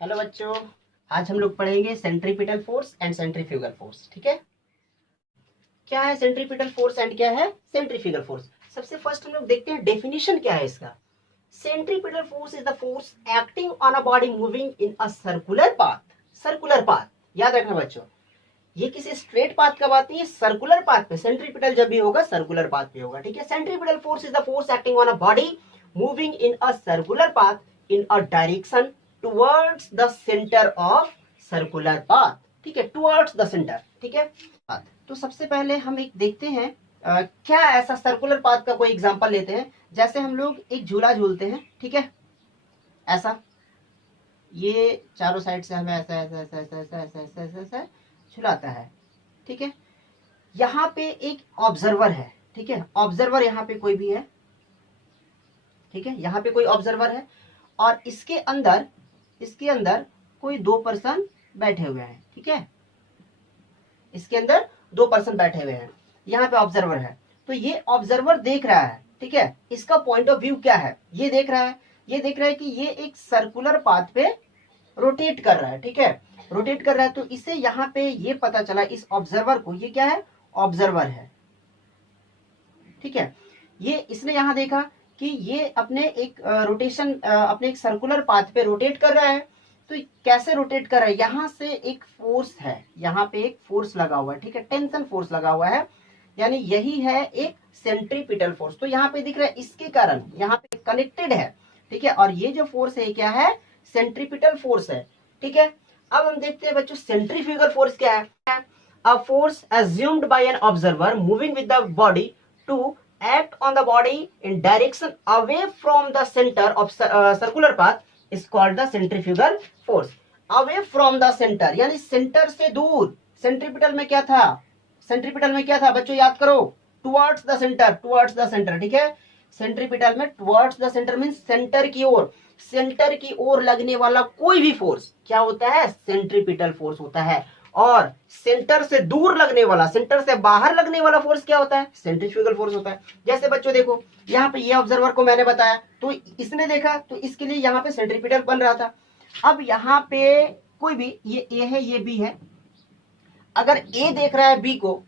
Hello बच्चों, आज हम लोग पढ़ेंगे centripetal force and centrifugal force. ठीक है, क्या है सेंट्रीपिटल फोर्स एंड क्या है सेंट्रीफ्यूगल फोर्स। सबसे फर्स्ट हम लोग देखते हैं डेफिनेशन क्या है इसका। Centripetal force is the force acting on a body moving in a circular path. Circular path याद रखना बच्चों, ये किसी स्ट्रेट पाथ का बात नहीं है, सर्कुलर पाथ पे सेंट्रीपिटल जब भी होगा सर्कुलर पाथ पे होगा। ठीक है, centripetal force is the force acting on a body moving in a circular path in a direction towards the centre of circular path. ठीक है, टुवर्ड्स द सेंटर। ठीक है, तो सबसे पहले हम एक देखते हैं क्या ऐसा सर्कुलर पाथ का कोई एग्जांपल लेते हैं। जैसे हम लोग एक झूला झूलते हैं, ठीक है, ऐसा ये चारों साइड से हमें ऐसा ऐसा ऐसा ऐसा ऐसा ऐसा ऐसा ऐसा ऐसा झुलाता है। ठीक है, यहाँ पे एक ऑब्जर्वर है। ठीक है, ऑब्जर्वर यहाँ पे कोई भी है। ठीक है, यहाँ पे कोई ऑब्जर्वर है और इसके अंदर कोई दो पर्सन बैठे हुए हैं। ठीक है, इसके अंदर दो पर्सन बैठे हुए हैं, यहाँ पे ऑब्जर्वर है। तो ये ऑब्जर्वर देख रहा है। ठीक है, इसका पॉइंट ऑफ व्यू क्या है, ये देख रहा है, ये देख रहा है कि ये एक सर्कुलर पाथ पे रोटेट कर रहा है। ठीक है, रोटेट कर रहा है, तो इसे यहाँ पे ये पता चला, इस ऑब्जर्वर को, ये क्या है, ऑब्जर्वर है। ठीक है, ये इसने यहाँ देखा कि ये अपने एक रोटेशन अपने एक सर्कुलर पाथ पे रोटेट कर रहा है। तो कैसे रोटेट कर रहा है, यहाँ से एक फोर्स है, यहाँ पे एक फोर्स लगा हुआ है। ठीक है, टेंशन फोर्स लगा हुआ है, यानी यही है एक सेंट्रीपिटल फोर्स। तो यहाँ पे दिख रहा है, इसके कारण यहाँ पे कनेक्टेड है। ठीक है, और ये जो फोर्स है क्या है, सेंट्रीपिटल फोर्स है। ठीक है, अब हम देखते हैं बच्चों सेंट्रीफ्यूगल फोर्स क्या है। A force assumed by an observer moving with the body to act on the body in direction away from the center of circular path is called the centrifugal force. Away from the center यानी centre से दूर। Centripetal में क्या था, centripetal में क्या था बच्चों, याद करो, towards the centre, towards the centre. ठीक है, सेंट्रीपिटल में towards the centre mean centre की ओर, सेंटर की ओर लगने वाला कोई भी फोर्स क्या होता है, सेंट्रीपिटल फोर्स होता है। और सेंटर से दूर लगने वाला, सेंटर से बाहर लगने वाला फोर्स क्या होता है, सेंट्रीफ्यूगल फोर्स होता है। जैसे बच्चों देखो, यहाँ पे ये ऑब्जर्वर को मैंने बताया, तो इसने देखा, तो इसके लिए यहाँ पे सेंट्रीपिटल बन रहा था। अब यहाँ पे कोई भी, ये ए है, ये बी है, अगर ए देख रहा है बी को,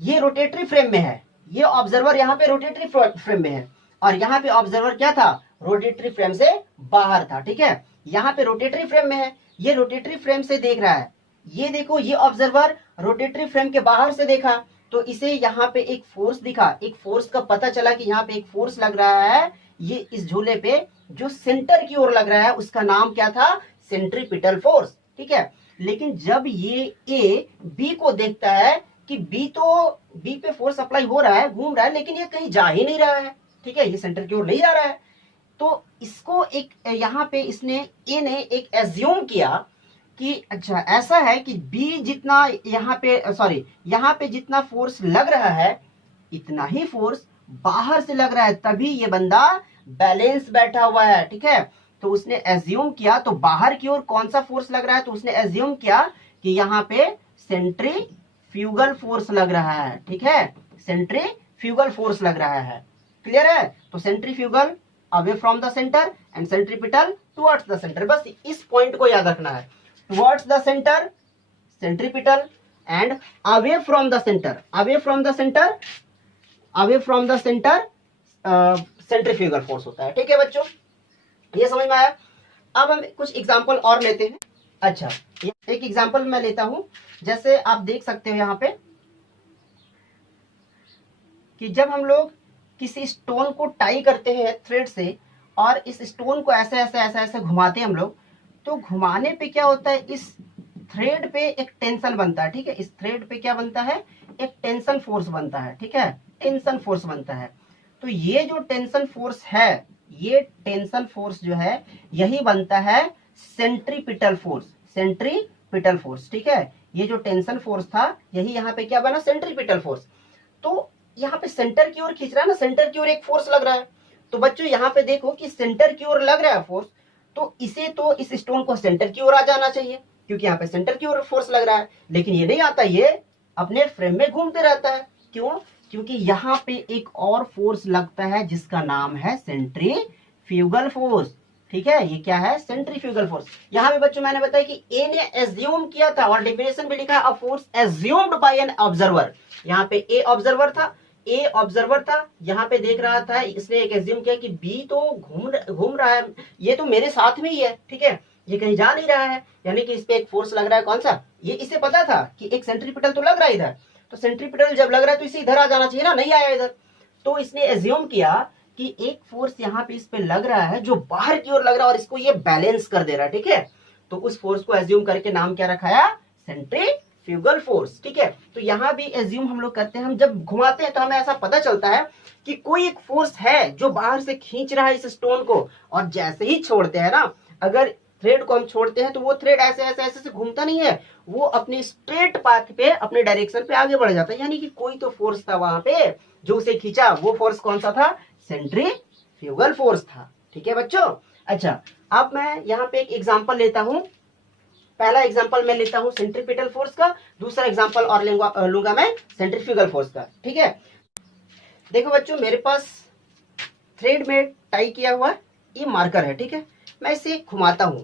ये रोटेटरी फ्रेम में है, ये ऑब्जर्वर यहाँ पे रोटेटरी फ्रेम में है, और यहाँ पे ऑब्जर्वर क्या था, रोटेटरी फ्रेम से बाहर था। ठीक है, यहाँ पे रोटेटरी फ्रेम में है, ये रोटेटरी फ्रेम से देख रहा है। ये देखो, ये ऑब्जर्वर रोटेटरी फ्रेम के बाहर से देखा, तो इसे यहाँ पे एक फोर्स दिखा, एक फोर्स का पता चला कि यहाँ पे एक फोर्स लग रहा है, ये इस झूले पे जो सेंटर की ओर लग रहा है, उसका नाम क्या था, सेंट्रीपिटल फोर्स। ठीक है, लेकिन जब ये ए बी को देखता है कि बी पे फोर्स अप्लाई हो रहा है, घूम रहा है, लेकिन ये कहीं जा ही नहीं रहा है। ठीक है, ये सेंटर की ओर नहीं जा रहा है, तो इसको एक यहाँ पे इसने ए ने एक एज्यूम किया कि अच्छा ऐसा है कि बी जितना यहाँ पे सॉरी यहाँ पे जितना फोर्स लग रहा है, इतना ही फोर्स बाहर से लग रहा है, तभी ये बंदा बैलेंस बैठा हुआ है। ठीक है, तो उसने एज्यूम किया, तो बाहर की ओर कौन सा फोर्स लग रहा है, तो उसने एज्यूम किया कि यहाँ पे सेंट्रीफ्यूगल फोर्स लग रहा है। ठीक है, सेंट्रीफ्यूगल फोर्स लग रहा है। क्लियर है, तो centrifugal away from the centre and centripetal towards the centre. बस इस पॉइंट को याद रखना है, towards the centre centripetal and away from the centre, away from the centre, away from the centre centrifugal force होता है। ठीक है बच्चों, ये समझ में आया। अब हम कुछ एग्जांपल और लेते हैं। अच्छा, एक एग्जांपल मैं लेता हूं, जैसे आप देख सकते हो यहाँ पे कि जब हम लोग किसी स्टोन को टाई करते हैं थ्रेड से, और इस स्टोन को ऐसे ऐसे ऐसे ऐसे घुमाते हैं हम लोग, तो घुमाने पे क्या होता है, इस थ्रेड पे एक टेंशन बनता है। ठीक है, इस थ्रेड पे क्या बनता है, एक टेंशन फोर्स बनता है। ठीक है, टेंशन फोर्स बनता है। तो ये जो टेंशन फोर्स है, ये टेंशन फोर्स जो है, यही बनता है सेंट्रीपिटल फोर्स, सेंट्रीपिटल फोर्स। ठीक है, ये जो टेंशन फोर्स था, यही यहाँ पे क्या बना, सेंट्रीपिटल फोर्स। तो यहाँ पे सेंटर की ओर खींच रहा है ना, सेंटर की ओर एक फोर्स लग रहा है। तो बच्चों यहाँ पे देखो कि सेंटर की ओर लग रहा है फोर्स, तो इस स्टोन को सेंटर की ओर आ जाना चाहिए, क्योंकि यहाँ पे सेंटर की ओर फोर्स लग रहा है, लेकिन ये नहीं आता, ये अपने फ्रेम में घूमते रहता है। क्यों, क्योंकि यहाँ पे एक और फोर्स लगता है जिसका नाम है सेंट्रीफ्यूगल फोर्स। ठीक है, ये क्या है, सेंट्रीफ्यूगल फोर्स। यहाँ पे बच्चों मैंने बताया कि ए ने एज्यूम किया था और डेफिनेशन भी लिखा है, a force assumed by an observer. यहाँ पे ए ऑब्जर्वर था, यहाँ पे देख रहा था, इसने एक एज्यूम किया कि बी तो घूम रहा है, ये तो मेरे साथ में ही है, ठीक है, ये कहीं जा नहीं रहा है, यानी कि इस पे एक फोर्स लग रहा है, कौन सा, ये इसे पता था कि एक सेंट्रीपिटल तो लग रहा है इधर, तो सेंट्रीपिटल जब लग रहा है तो इसे इधर आ जाना चाहिए ना, नहीं आया इधर, तो इसने एज्यूम किया कि एक फोर्स यहाँ पे इस पे लग रहा है जो बाहर की ओर लग रहा है और इसको ये बैलेंस कर दे रहा है, ठीक है, तो उस फोर्स को एज्यूम करके नाम क्या रखाया, सेंट्रीफ्यूगल फोर्स, ठीक है। तो यहाँ भी एज्यूम हम लोग करते हैं, हम जब घुमाते हैं तो हमें ऐसा पता चलता है कि कोई एक फोर्स है जो बाहर से खींच रहा है इस स्टोन को, और जैसे ही छोड़ते हैं ना, अगर थ्रेड को हम छोड़ते हैं तो वो थ्रेड ऐसे ऐसे ऐसे से घूमता नहीं है, वो अपने स्ट्रेट पाथ पे, अपने डायरेक्शन पे आगे बढ़ जाता है, यानी कि कोई तो फोर्स था वहां पे जो उसे खींचा, वो फोर्स कौन सा था, सेंट्रीफ्यूगल फोर्स था, ठीक है बच्चों। अच्छा, अब मैं यहाँ पे एक एग्जांपल लेता हूं, पहला एग्जांपल मैं लेता हूं सेंट्रीपिटल फोर्स का, दूसरा एग्जांपल और लूंगा मैं सेंट्रीफ्यूगल फोर्स का, ठीक है। देखो बच्चों, मेरे पास थ्रेड में टाई किया हुआ ये मार्कर है, ठीक है, मैं इसे घुमाता हूं,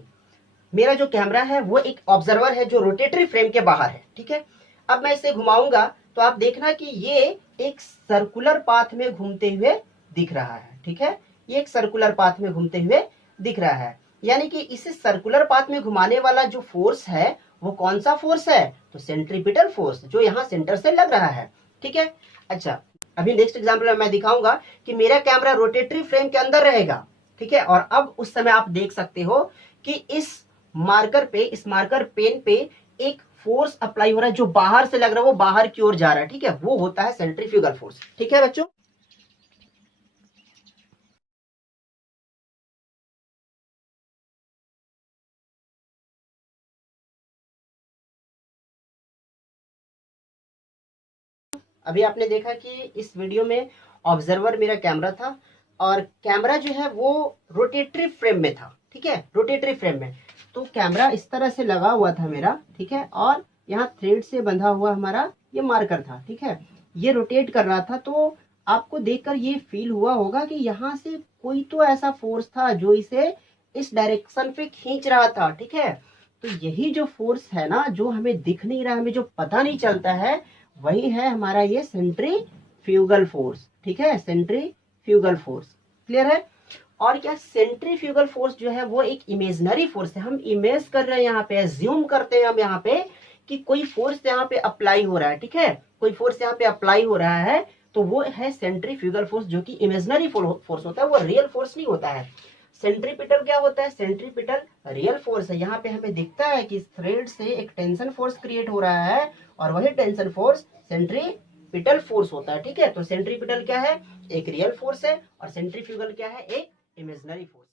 मेरा जो कैमरा है वो एक ऑब्जर्वर है जो रोटेटरी फ्रेम के बाहर है, ठीक है। अब मैं इसे घुमाऊंगा तो आप देखना कि ये एक सर्कुलर पाथ में घूमते हुए दिख रहा है, ठीक है, ये एक सर्कुलर पाथ में घूमते हुए दिख रहा है, यानी कि इसे सर्कुलर पाथ में घुमाने वाला जो फोर्स है वो कौन सा फोर्स है, तो सेंट्रीपिटल फोर्स, जो यहाँ सेंटर से लग रहा है, ठीक है। अच्छा, अभी नेक्स्ट एग्जांपल में मैं दिखाऊंगा कि मेरा कैमरा रोटेटरी फ्रेम के अंदर रहेगा, ठीक है, और अब उस समय आप देख सकते हो कि इस मार्कर पेन पे एक फोर्स अप्लाई हो रहा है जो बाहर से लग रहा है, वो बाहर की ओर जा रहा है, ठीक है, वो होता है सेंट्रीफ्यूगल फोर्स, ठीक है बच्चों। अभी आपने देखा कि इस वीडियो में ऑब्जर्वर मेरा कैमरा था और कैमरा जो है वो रोटेटरी फ्रेम में था, ठीक है, रोटेटरी फ्रेम में, तो कैमरा इस तरह से लगा हुआ था मेरा, ठीक है, और यहाँ थ्रेड से बंधा हुआ हमारा ये मार्कर था, ठीक है, ये रोटेट कर रहा था, तो आपको देखकर ये फील हुआ होगा कि यहाँ से कोई तो ऐसा फोर्स था जो इसे इस डायरेक्शन पे खींच रहा था, ठीक है। तो यही जो फोर्स है ना, जो हमें दिख नहीं रहा, हमें जो पता नहीं चलता है, वही है हमारा ये सेंट्रीफ्यूगल फोर्स, ठीक है, सेंट्रीफ्यूगल फोर्स, क्लियर है। और क्या, सेंट्रीफ्यूगल फोर्स जो है वो एक इमेजिनरी फोर्स है, हम इमेज कर रहे हैं यहाँ पे, एज्यूम करते हैं हम यहाँ पे कि कोई फोर्स यहाँ पे अप्लाई हो रहा है, ठीक है, कोई फोर्स यहाँ पे अप्लाई हो रहा है, तो वो है सेंट्रीफ्यूगल फोर्स, जो कि इमेजिनरी फोर्स होता है, वो रियल फोर्स नहीं होता है। सेंट्रीपिटल क्या होता है, सेंट्रीपिटल रियल फोर्स है, यहाँ पे हमें दिखता है कि थ्रेड से एक टेंशन फोर्स क्रिएट हो रहा है और वही टेंशन फोर्स सेंट्रीपिटल फोर्स होता है, ठीक है। तो सेंट्रीपिटल क्या है, एक रियल फोर्स है, और सेंट्रीफ्यूगल क्या है, एक इमेजिनरी फोर्स।